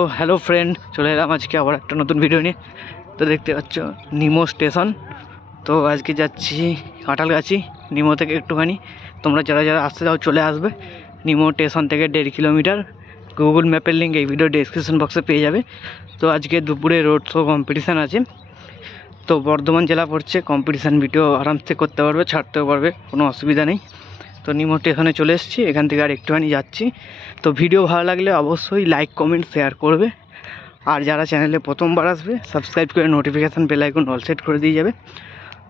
তো hello friend চলে এলাম আজকে আবার একটা নতুন ভিডিও নিয়ে। তো দেখতে পাচ্ছ, নিমো স্টেশন তো আজকে যাচ্ছি কাঁঠালগাছি, নিমো থেকে একটুখানি। তোমরা যারা যারা আসতে যাও চলে আসবে। নিমো স্টেশন থেকে দেড় কিলোমিটার গুগল ম্যাপের লিঙ্ক এই ভিডিও ডেসক্রিপশন বক্সে পেয়ে যাবে। তো আজকে দুপুরে রোড শো কম্পিটিশান আছে। তো বর্ধমান জেলা পড়ছে কম্পিটিশান ভিডিও আরামসে করতে পারবে, ছাড়তেও পারবে, কোনো অসুবিধা নেই। তো নিমো এখানে চলে এসেছি, এখান থেকে আর একটুখানি যাচ্ছি। তো ভিডিও ভালো লাগলে অবশ্যই লাইক কমেন্ট শেয়ার করবে। আর যারা চ্যানেলে প্রথমবার আসবে সাবস্ক্রাইব করে notification bell icon all set করে দিয়ে যাবে।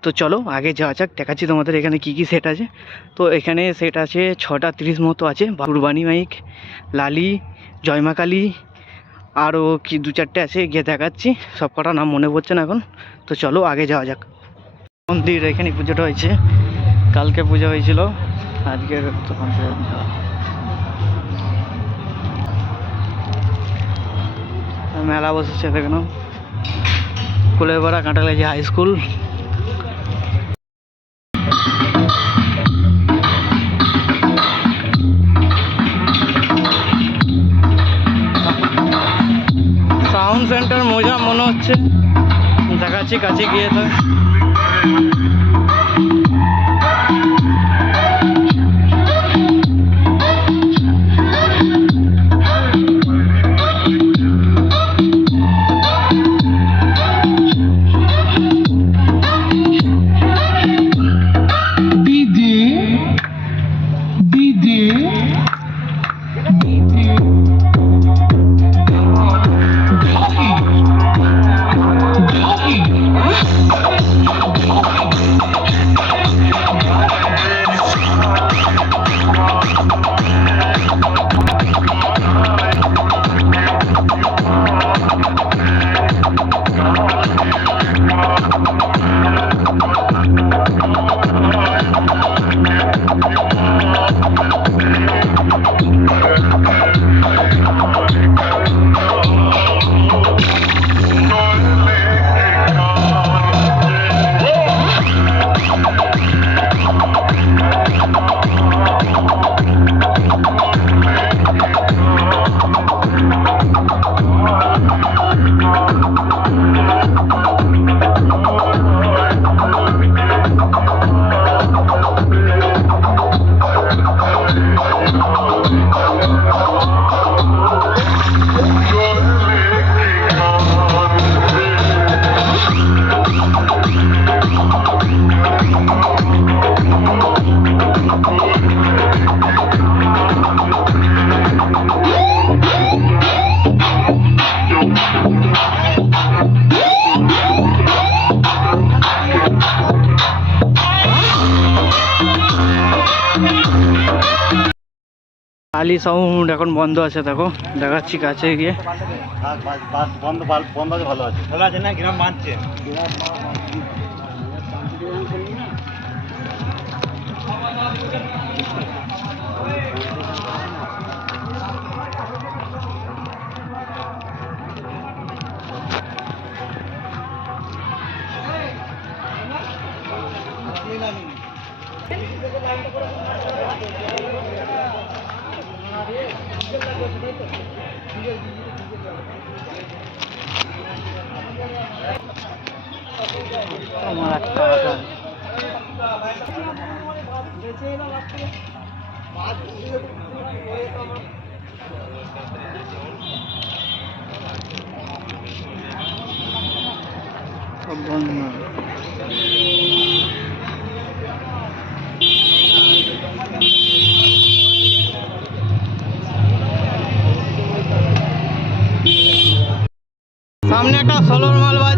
তো চলো, আগে যাওয়া যাক, দেখাচ্ছি তোমাদের এখানে কি কি সেট আছে। তো এখানে সেট আছে ছটা তিরিশ মতো আছে কুরবানি মাইক, লালি জয়মা কালী আরও কি দু চারটে আছে, গিয়ে দেখাচ্ছি। সব কটা নাম মনে পড়ছে না এখন। তো চলো, আগে যাওয়া যাক। মন্দির এখানে পুজোটা হয়েছে। কালকে পুজো হয়েছিল। আজকে তখন মেলা বসেছে দেখুন Kulepara Kantalaji high school sound centre মজা মনে হচ্ছে। দেখাচ্ছি, কাছে গিয়ে তো। খালি সাউন্ড এখন বন্ধ আছে, দেখো। দেখাচ্ছি কাছে গিয়ে। বন্ধ ভালো আছে ভালো আছে না গ্রাম মানছে সামনে একটা সোলোর মাল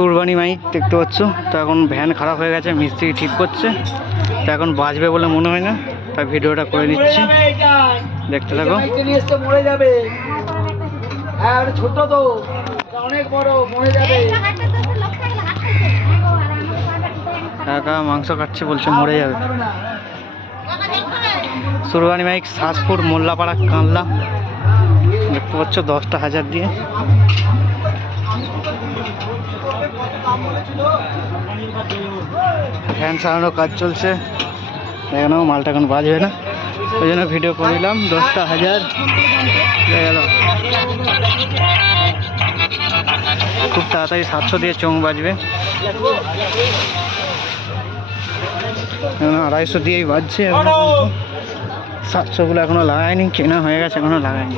সুরবানি মাইক দেখতে পাচ্ছ? তো এখন ভ্যান খারাপ হয়ে গেছে, মিস্ত্রি ঠিক করছে। তো এখন বাজবে বলে মনে হয় না, তাই ভিডিওটা করে নিচ্ছি। দেখতে থাকো। কাকা মাংস কাটছে বলছে, মরে যাবে। সুরবানি মাইক শাসপুর মোল্লাপাড়া, কানলা। দেখতে পাচ্ছ, দশটা হাজার দিয়ে। ফ্যান সারানোর কাজ চলছে। দেখে নাও মালটা এখন বাজবে না। ওই জন্য ভিডিও করে নিলাম। দশটা হাজার। খুব তাড়াতাড়ি সাতশো দিয়ে চোং বাজবে। এখন আড়াইশো দিয়েই বাজছে এখনও। সাতশোগুলো এখনও লাগায়নি। কেনা হয়ে গেছে, এখনও লাগায়নি।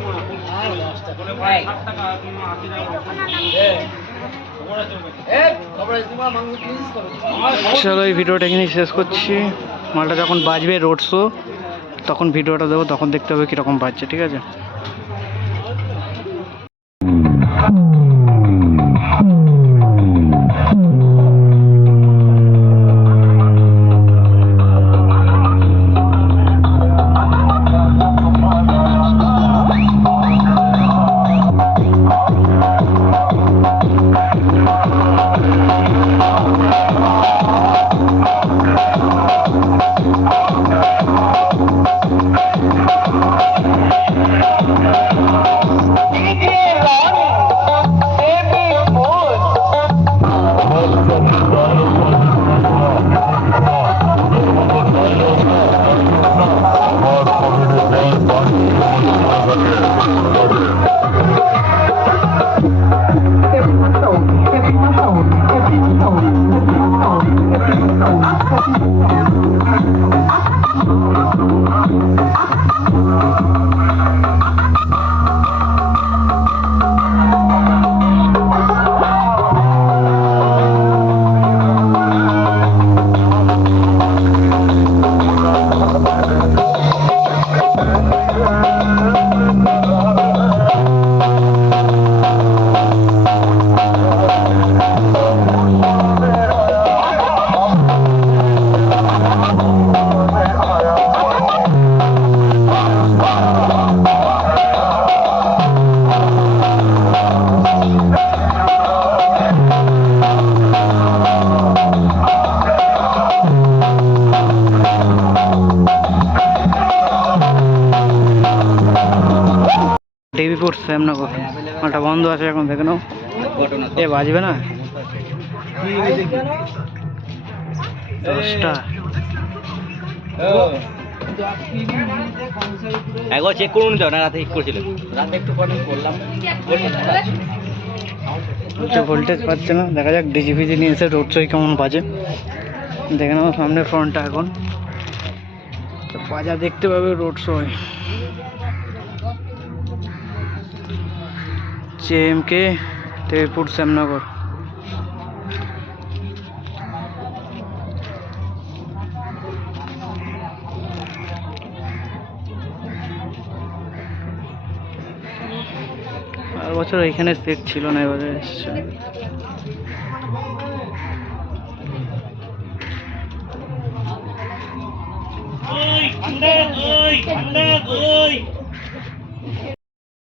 চলো এই ভিডিওটা এখানে শেষ করছি। মালটা যখন বাজবে রোড শো তখন ভিডিওটা দেবো তখন দেখতে হবে কীরকম বাজছে ঠিক আছে? দেবীপুর শ্যামনগর মালটা বন্ধ আছে এখন দেখে নাও। এ বাজবে না? দশটা। একবার চেক করুন তো না রাতে ঠিক করেছিল। রাতে একটু পরে করলাম ভোল্টেজ পাচ্ছে না। দেখা যাক ডিজি ফিজি নিয়ে এসে রোড শোয় কেমন বাজে। দেখে নেব সামনে ফ্রন্টটা এখন। বাজার দেখতে পাবে রোড শোয় জেএমকে তেরপুর শ্যামনগর আর বছর এখানে সেট ছিল না এবারে এসছে ওই ওই ওই।